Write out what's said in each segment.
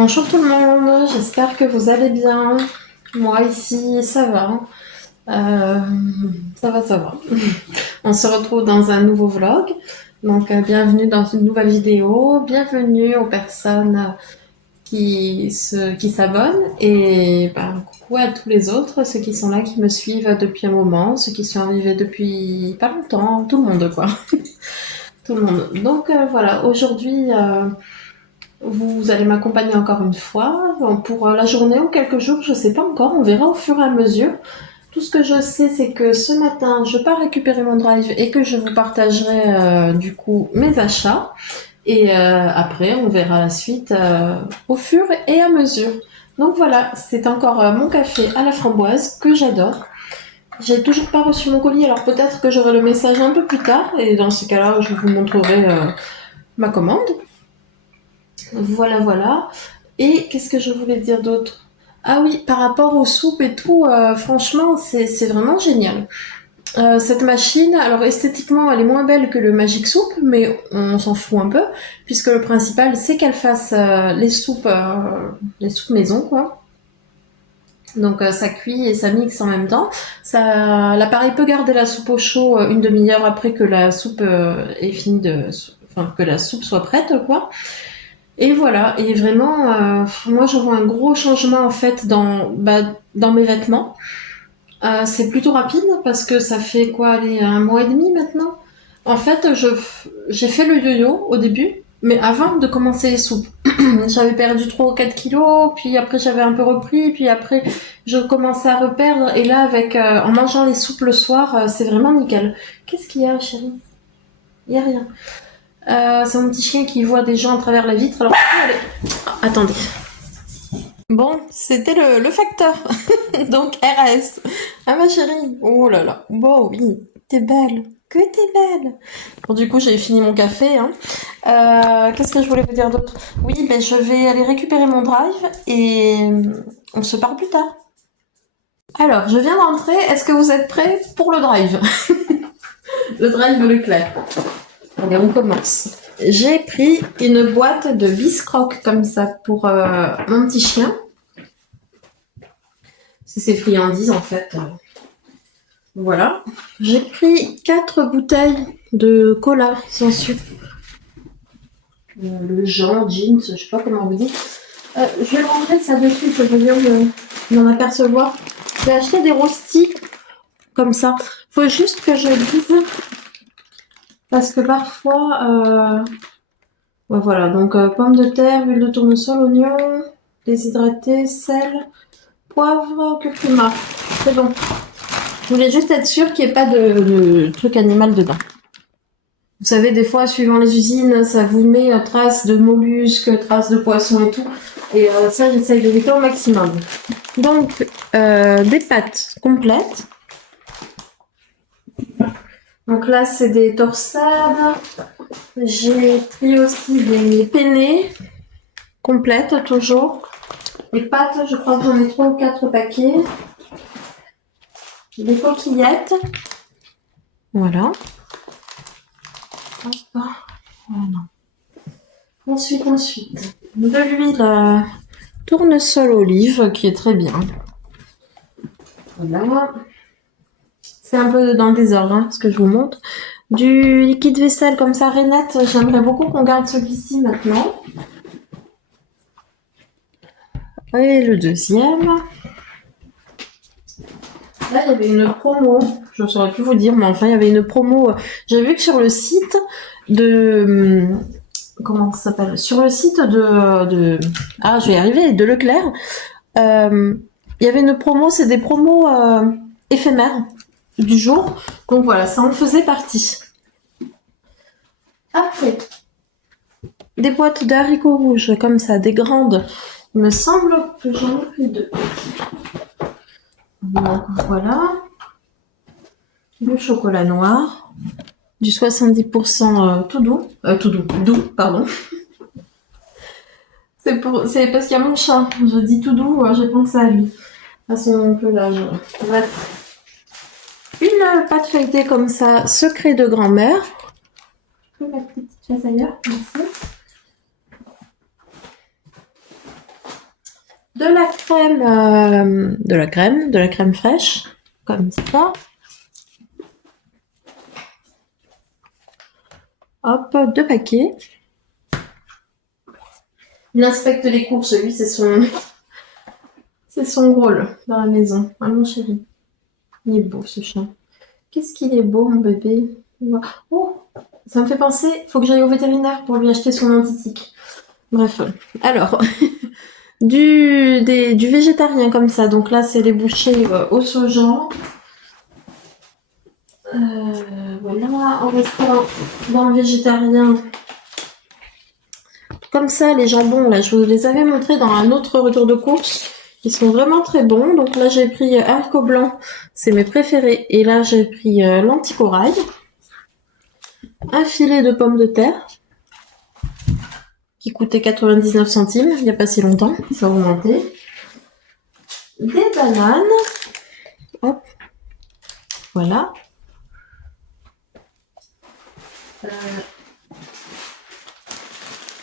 Bonjour tout le monde, j'espère que vous allez bien. Moi ici, ça va. Euh, ça va. On se retrouve dans un nouveau vlog. Donc, bienvenue dans une nouvelle vidéo. Bienvenue aux personnes qui s'abonnent. Et coucou à tous les autres, ceux qui sont là, qui me suivent depuis un moment, ceux qui sont arrivés depuis pas longtemps, tout le monde quoi. Tout le monde. Donc, voilà, aujourd'hui... vous allez m'accompagner encore une fois pour la journée ou quelques jours, je sais pas encore, on verra au fur et à mesure. Tout ce que je sais, c'est que ce matin, je pars récupérer mon drive et que je vous partagerai du coup mes achats. Et après, on verra la suite au fur et à mesure. Donc voilà, c'est encore mon café à la framboise que j'adore. J'ai toujours pas reçu mon colis, alors peut-être que j'aurai le message un peu plus tard. Et dans ce cas-là, je vous montrerai ma commande. Voilà, voilà. Et qu'est-ce que je voulais dire d'autre? Ah oui, par rapport aux soupes et tout, franchement, c'est vraiment génial. Cette machine, alors esthétiquement, elle est moins belle que le Magic Soup, mais on s'en fout un peu, puisque le principal, c'est qu'elle fasse les soupes maison, quoi. Donc ça cuit et ça mixe en même temps. Ça, l'appareil peut garder la soupe au chaud une demi-heure après que la soupe est finie enfin que la soupe soit prête, quoi. Et voilà, et vraiment, moi je vois un gros changement en fait dans mes vêtements. C'est plutôt rapide parce que ça fait quoi, allez, un mois et demi maintenant. En fait, j'ai fait le yo-yo au début, mais avant de commencer les soupes. J'avais perdu 3 ou 4 kilos, puis après j'avais un peu repris, puis après je commençais à reperdre, et là avec en mangeant les soupes le soir, c'est vraiment nickel. Qu'est-ce qu'il y a, chérie? Il y a rien. C'est mon petit chien qui voit des gens à travers la vitre. Alors, allez. Ah, attendez. Bon, c'était le facteur. Donc, RAS. Ah, ma chérie. Oh là là. Bon, oui. T'es belle. Que t'es belle. Bon, du coup, j'ai fini mon café. Hein. Qu'est-ce que je voulais vous dire d'autre? Oui, ben, je vais aller récupérer mon drive et on se parle plus tard. Alors, je viens d'entrer. Est-ce que vous êtes prêts pour le drive? Le drive Leclerc. Allez, on commence. J'ai pris une boîte de biscrocs comme ça pour mon petit chien. C'est ses friandises en fait. Voilà. J'ai pris 4 bouteilles de cola sans sucre. Le Jean, jeans, je sais pas comment vous dites. Je vais ranger ça dessus, que je viens d'en apercevoir. J'ai acheté des rostis comme ça. Faut juste que je dise parce que parfois ouais, voilà, donc pommes de terre, huile de tournesol, oignon, déshydraté, sel, poivre, curcuma. C'est bon. Je voulais juste être sûre qu'il n'y ait pas de truc animal dedans. Vous savez, des fois, suivant les usines, ça vous met traces de mollusques, traces de poissons et tout. Et ça, j'essaye d'éviter au maximum. Donc, des pâtes complètes. Donc là, c'est des torsades. J'ai pris aussi des penne complètes, toujours. Les pâtes, je crois que j'en ai 3 ou 4 paquets. Des coquillettes. Voilà. Hop. Voilà. Ensuite, de l'huile tournesol olive qui est très bien. Voilà. C'est un peu dans le désordre, hein, ce que je vous montre. Du liquide vaisselle comme ça, Renette. J'aimerais beaucoup qu'on garde celui-ci maintenant. Et le deuxième. Là, il y avait une promo. Je ne saurais plus vous dire, mais enfin, il y avait une promo. J'ai vu que sur le site de... Comment ça s'appelle? Sur le site Ah, je vais y arriver, de Leclerc. Il y avait une promo, c'est des promos éphémères du jour. Donc voilà, ça en faisait partie. Après, des boîtes d'haricots rouges, comme ça, des grandes. Il me semble que j'en ai pris 2. Donc voilà. Du chocolat noir. Du 70% tout doux. Doux, pardon. C'est parce qu'il y a mon chat. Je dis tout doux, je pense à lui. À son pelage. Bref. Une pâte feuilletée comme ça, secret de grand-mère. Je peux mettre la petite chaise ailleurs, merci. de la crème fraîche, comme ça. Hop, 2 paquets. Il inspecte les courses, lui, c'est son rôle dans la maison. Ah mon chéri, il est beau ce chat. Qu'est-ce qu'il est beau, mon bébé. Oh, ça me fait penser, faut que j'aille au vétérinaire pour lui acheter son antitique. Bref, alors, du végétarien comme ça. Donc là, c'est les bouchées au soja. Voilà, en restant dans le végétarien. Comme ça, les jambons, là, je vous les avais montrés dans un autre retour de course. Ils sont vraiment très bons. Donc là, j'ai pris haricot blanc, c'est mes préférés. Et là, j'ai pris lentilles corail. Un filet de pommes de terre, qui coûtait 99 centimes, il n'y a pas si longtemps, ça a augmenté. Des bananes. Hop. Voilà.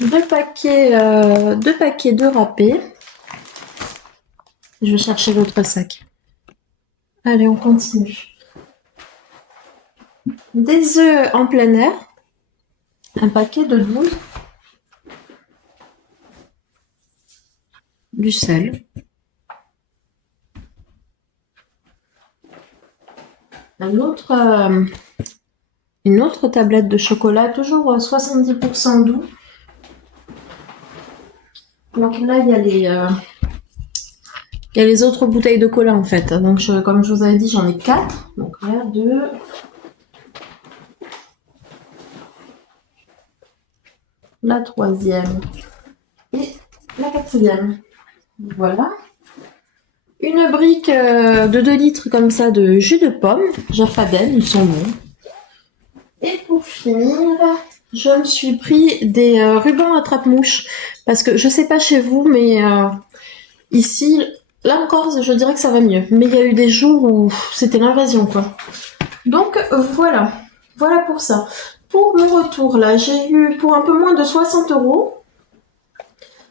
Deux paquets de râpé. Je vais chercher l'autre sac. Allez, on continue. Des œufs en plein air. Un paquet de 12. Du sel. Une autre tablette de chocolat, toujours 70% doux. Donc là, il y a les autres bouteilles de cola en fait. Donc comme je vous avais dit, j'en ai 4. Donc là, 2. La 3e. Et la 4e. Voilà. Une brique de 2 litres comme ça de jus de pomme. Jaffaden, ils sont bons. Et pour finir, je me suis pris des rubans attrape-mouches. Parce que je sais pas chez vous, mais ici, là encore, je dirais que ça va mieux. Mais il y a eu des jours où c'était l'invasion, quoi. Donc voilà. Voilà pour ça. Pour mon retour, là, j'ai eu pour un peu moins de 60 €.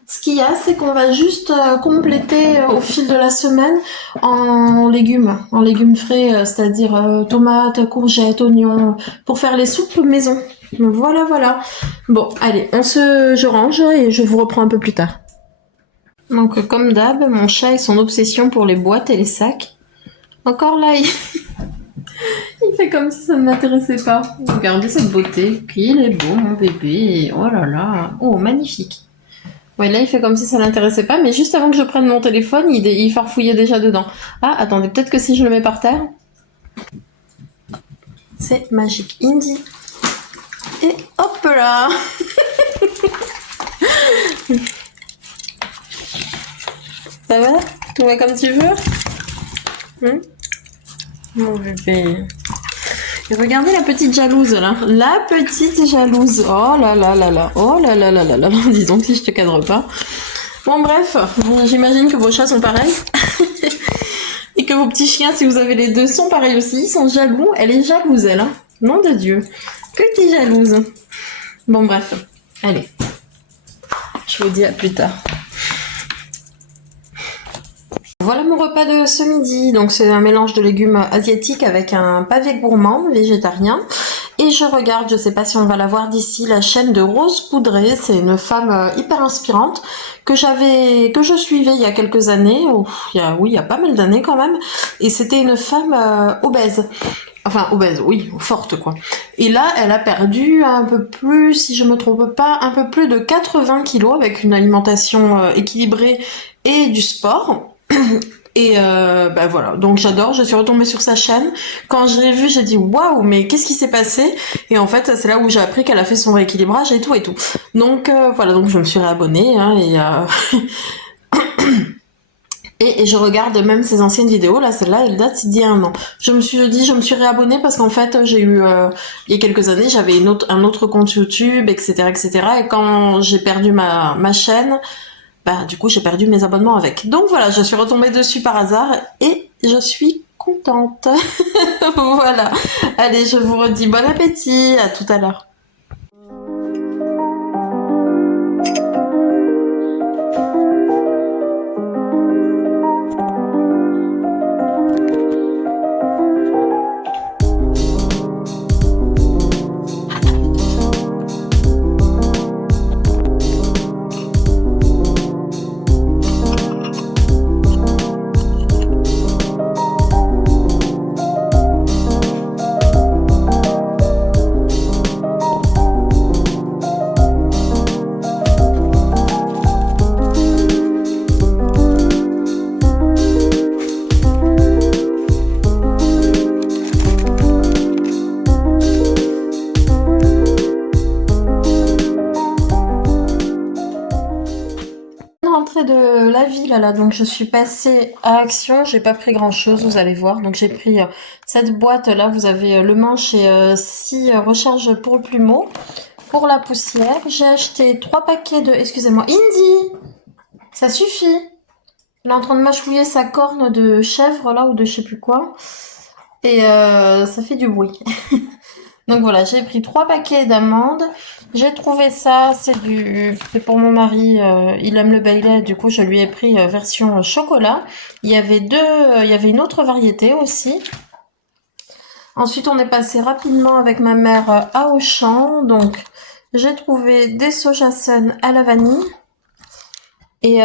Ce qu'il y a, c'est qu'on va juste compléter au fil de la semaine en légumes frais, c'est-à-dire tomates, courgettes, oignons, pour faire les soupes maison. Donc voilà. Bon, allez, je range et je vous reprends un peu plus tard. Donc comme d'hab, mon chat et son obsession pour les boîtes et les sacs. Encore là, il fait comme si ça ne m'intéressait pas. Regardez cette beauté, qu'il est beau mon bébé. Oh là là, oh magnifique. Ouais, là, il fait comme si ça l'intéressait pas, mais juste avant que je prenne mon téléphone, il farfouillait déjà dedans. Ah, attendez, peut-être que si je le mets par terre... C'est magique. Indy. Et hop là. Ça va? Tout va comme tu veux? Mon bébé. Et regardez la petite jalouse, là. La petite jalouse. Oh là là là là. Oh là là là là là. Dis donc si je te cadre pas. Bon, bref. J'imagine que vos chats sont pareils. Et que vos petits chiens, si vous avez les deux, sont pareils aussi. Ils sont jaloux. Elle est jalouse, elle. Hein. Nom de Dieu. Que t'es jalouse. Bon, bref. Allez. Je vous dis à plus tard. Voilà mon repas de ce midi. Donc c'est un mélange de légumes asiatiques avec un pavé gourmand végétarien. Et je regarde, je sais pas si on va la voir d'ici, la chaîne de Rose Poudrée. C'est une femme hyper inspirante que je suivais il y a quelques années. Il y a pas mal d'années quand même. Et c'était une femme obèse. Enfin, obèse, oui, forte quoi. Et là, elle a perdu un peu plus, si je me trompe pas, un peu plus de 80 kilos avec une alimentation équilibrée et du sport. Et bah voilà, donc j'adore, je suis retombée sur sa chaîne. Quand je l'ai vue, j'ai dit waouh, mais qu'est-ce qui s'est passé? Et en fait, c'est là où j'ai appris qu'elle a fait son rééquilibrage et tout. Donc voilà, donc je me suis réabonnée hein, et je regarde même ses anciennes vidéos. Là, celle-là, elle date d'il y a un an. Je me suis réabonnée parce qu'en fait, j'ai eu il y a quelques années, j'avais un autre compte YouTube, etc. Et quand j'ai perdu ma chaîne, bah du coup j'ai perdu mes abonnements avec. Donc voilà, je suis retombée dessus par hasard et je suis contente. Voilà. Allez, je vous redis bon appétit, à tout à l'heure. la ville là, donc je suis passée à Action, j'ai pas pris grand chose, vous allez voir. Donc j'ai pris cette boîte là, vous avez le manche et 6 recharges pour le plumeau. Pour la poussière, j'ai acheté 3 paquets de... Excusez-moi, Indy, ça suffit. Il est en train de mâchouiller sa corne de chèvre là, ou de je sais plus quoi. Et ça fait du bruit. Donc voilà, j'ai pris 3 paquets d'amandes. J'ai trouvé ça, c'est pour mon mari, il aime le Bailey, du coup je lui ai pris version chocolat. Il y avait il y avait une autre variété aussi. Ensuite, on est passé rapidement avec ma mère à Auchan. Donc, j'ai trouvé des sojasun à la vanille et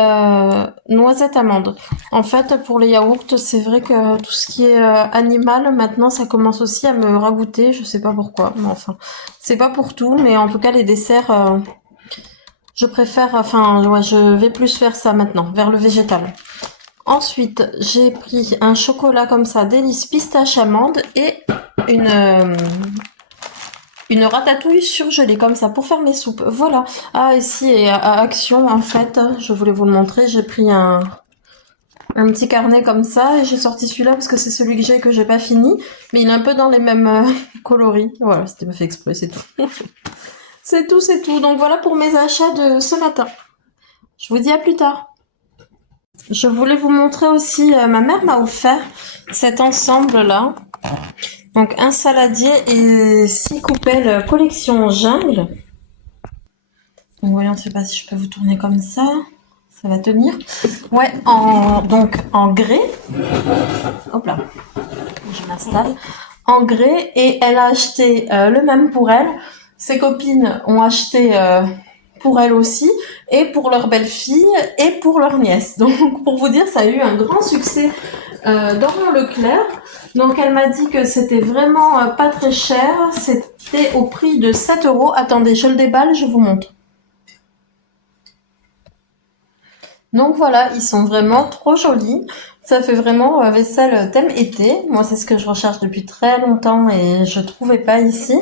noisettes amandes. En fait, pour les yaourts, c'est vrai que tout ce qui est animal, maintenant, ça commence aussi à me ragoûter. Je sais pas pourquoi, mais enfin, c'est pas pour tout. Mais en tout cas, les desserts, je préfère, enfin, ouais, je vais plus faire ça maintenant, vers le végétal. Ensuite, j'ai pris un chocolat comme ça, délice pistache amande et une, une ratatouille surgelée comme ça pour faire mes soupes. Voilà. Ah, ici, et à Action, en fait, je voulais vous le montrer, j'ai pris un petit carnet comme ça et j'ai sorti celui-là parce que c'est celui que j'ai pas fini, mais il est un peu dans les mêmes coloris. Voilà, c'était pas fait exprès, c'est tout. C'est tout, c'est tout. Donc voilà pour mes achats de ce matin. Je vous dis à plus tard. Je voulais vous montrer aussi, ma mère m'a offert cet ensemble-là. Donc un saladier et 6 coupelles collection jungle. Donc voyons, je sais pas si je peux vous tourner comme ça. Ça va tenir. Ouais, donc en grès. Hop là. Je m'installe. En grès et elle a acheté le même pour elle. Ses copines ont acheté pour elle aussi et pour leur belle-fille et pour leur nièce. Donc pour vous dire, ça a eu un grand succès dans mon Leclerc. Donc elle m'a dit que c'était vraiment pas très cher. C'était au prix de 7 euros. Attendez, je le déballe, je vous montre. Donc voilà, ils sont vraiment trop jolis. Ça fait vraiment vaisselle thème été. Moi, c'est ce que je recherche depuis très longtemps et je trouvais pas ici.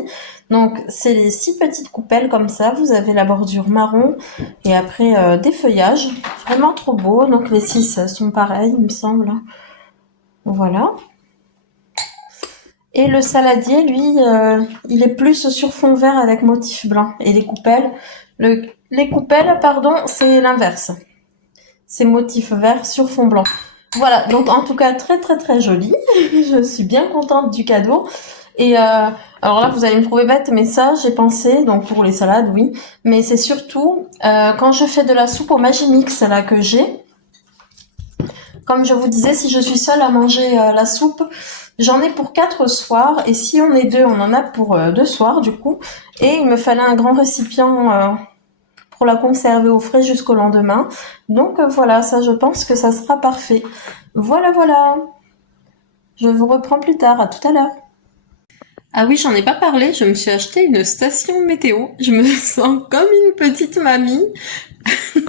Donc, c'est les 6 petites coupelles comme ça. Vous avez la bordure marron et après des feuillages. Vraiment trop beau. Donc, les 6 sont pareils, il me semble. Voilà. Et le saladier, lui, il est plus sur fond vert avec motif blanc. Et les coupelles, pardon, c'est l'inverse. C'est motif vert sur fond blanc. Voilà, donc en tout cas très très très joli. Je suis bien contente du cadeau. Et alors là, vous allez me trouver bête, mais ça, j'ai pensé, donc pour les salades, oui. Mais c'est surtout quand je fais de la soupe au Magimix, là que j'ai. Comme je vous disais, si je suis seule à manger la soupe, j'en ai pour 4 soirs. Et si on est 2, on en a pour 2 soirs du coup. Et il me fallait un grand récipient pour la conserver au frais jusqu'au lendemain. Donc voilà, ça je pense que ça sera parfait. Voilà, voilà. Je vous reprends plus tard, à tout à l'heure. Ah oui, j'en ai pas parlé, je me suis acheté une station météo. Je me sens comme une petite mamie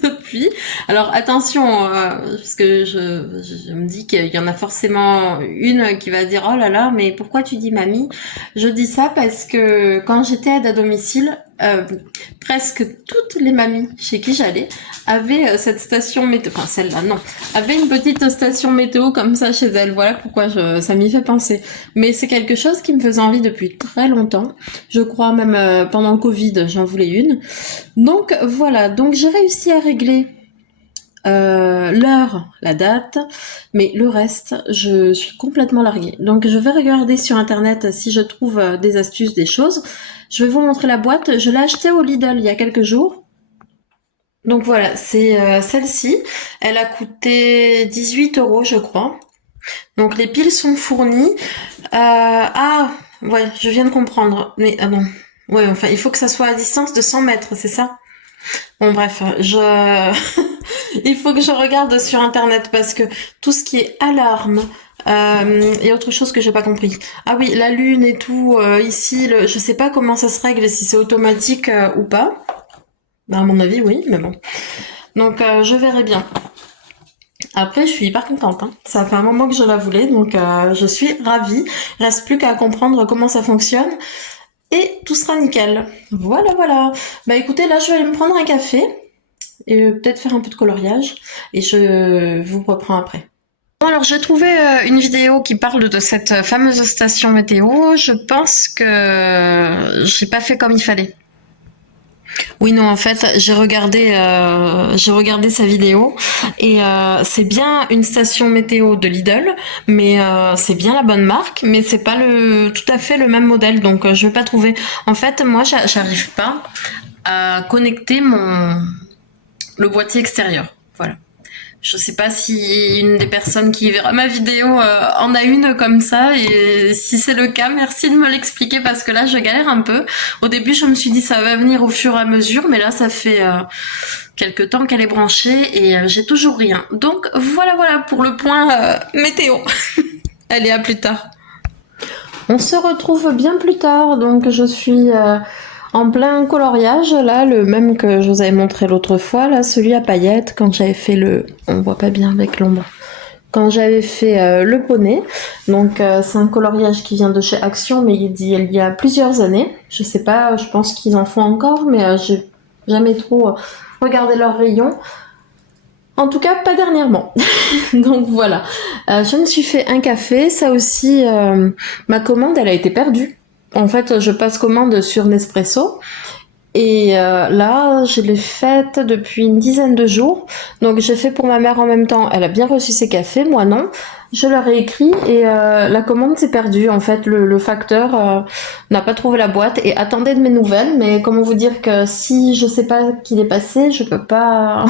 depuis. Alors attention, parce que je me dis qu'il y en a forcément une qui va dire « Oh là là, mais pourquoi tu dis mamie ?» Je dis ça parce que quand j'étais aide à domicile, presque toutes les mamies chez qui j'allais avaient cette station météo, enfin celle-là non, avaient une petite station météo comme ça chez elles. Voilà pourquoi ça m'y fait penser. Mais c'est quelque chose qui me faisait envie depuis très longtemps. Je crois même pendant le Covid, j'en voulais une. Donc voilà, donc j'ai réussi à régler l'heure, la date, mais le reste, je suis complètement larguée. Donc je vais regarder sur internet si je trouve des astuces, des choses. Je vais vous montrer la boîte. Je l'ai achetée au Lidl il y a quelques jours. Donc voilà, c'est celle-ci. Elle a coûté 18 euros, je crois. Donc les piles sont fournies. Ah, ouais, je viens de comprendre. Mais ah non. Ouais, enfin, il faut que ça soit à distance de 100 mètres, c'est ça? Bon bref, il faut que je regarde sur internet parce que tout ce qui est alarme et autre chose que j'ai pas compris. Ah oui, la lune et tout, ici, je sais pas comment ça se règle, si c'est automatique ou pas. Bah, à mon avis, oui, mais bon. Donc je verrai bien. Après, je suis hyper contente. Hein. Ça fait un moment que je la voulais, donc je suis ravie. Reste plus qu'à comprendre comment ça fonctionne. Et tout sera nickel. Voilà, voilà. Bah écoutez, là je vais aller me prendre un café. et peut-être faire un peu de coloriage et je vous reprends après. Bon, alors j'ai trouvé une vidéo qui parle de cette fameuse station météo. Je pense que j'ai pas fait comme il fallait. Oui, non, en fait, j'ai regardé sa vidéo et c'est bien une station météo de Lidl, mais c'est bien la bonne marque, mais c'est pas tout à fait le même modèle, donc je vais pas trouver. En fait, moi, j'arrive pas à connecter le boîtier extérieur. Voilà. Je sais pas si une des personnes qui verra ma vidéo en a une comme ça, et si c'est le cas, merci de me l'expliquer parce que là je galère un peu. Au début je me suis dit ça va venir au fur et à mesure, mais là ça fait quelques temps qu'elle est branchée et j'ai toujours rien. Donc voilà pour le point météo. Allez, à plus tard. On se retrouve bien plus tard, donc je suis en plein coloriage, là, le même que je vous avais montré l'autre fois, là, celui à paillettes, quand j'avais fait on voit pas bien avec l'ombre. Quand j'avais fait le poney, donc c'est un coloriage qui vient de chez Action, mais il y a plusieurs années. Je sais pas, je pense qu'ils en font encore, mais j'ai jamais trop regardé leur rayon. En tout cas, pas dernièrement. Donc voilà. Je me suis fait un café. Ça aussi, ma commande, elle a été perdue. En fait, je passe commande sur Nespresso. Et là, je l'ai faite depuis une dizaine de jours. Donc j'ai fait pour ma mère en même temps. Elle a bien reçu ses cafés, moi non. Je leur ai écrit et la commande s'est perdue. En fait, le facteur n'a pas trouvé la boîte et attendait de mes nouvelles. Mais comment vous dire que si je sais pas qu'il est passé, je peux pas...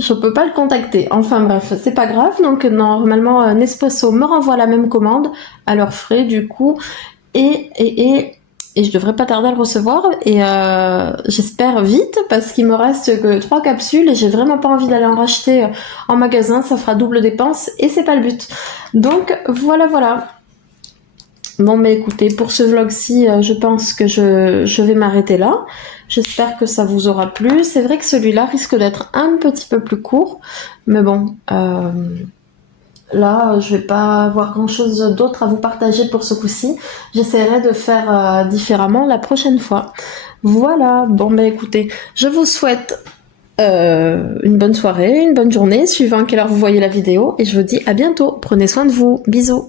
Je peux pas le contacter. Enfin bref, c'est pas grave. Donc normalement, Nespresso me renvoie la même commande à leurs frais du coup. Et je devrais pas tarder à le recevoir. Et j'espère vite parce qu'il me reste que 3 capsules et j'ai vraiment pas envie d'aller en racheter en magasin. Ça fera double dépense et c'est pas le but. Donc voilà. Bon, mais écoutez, pour ce vlog-ci, je pense que je vais m'arrêter là. J'espère que ça vous aura plu. C'est vrai que celui-là risque d'être un petit peu plus court, mais bon, là, je vais pas avoir grand-chose d'autre à vous partager pour ce coup-ci. J'essaierai de faire différemment la prochaine fois. Voilà, bon, bah écoutez, je vous souhaite une bonne soirée, une bonne journée, suivant à quelle heure vous voyez la vidéo, et je vous dis à bientôt. Prenez soin de vous. Bisous.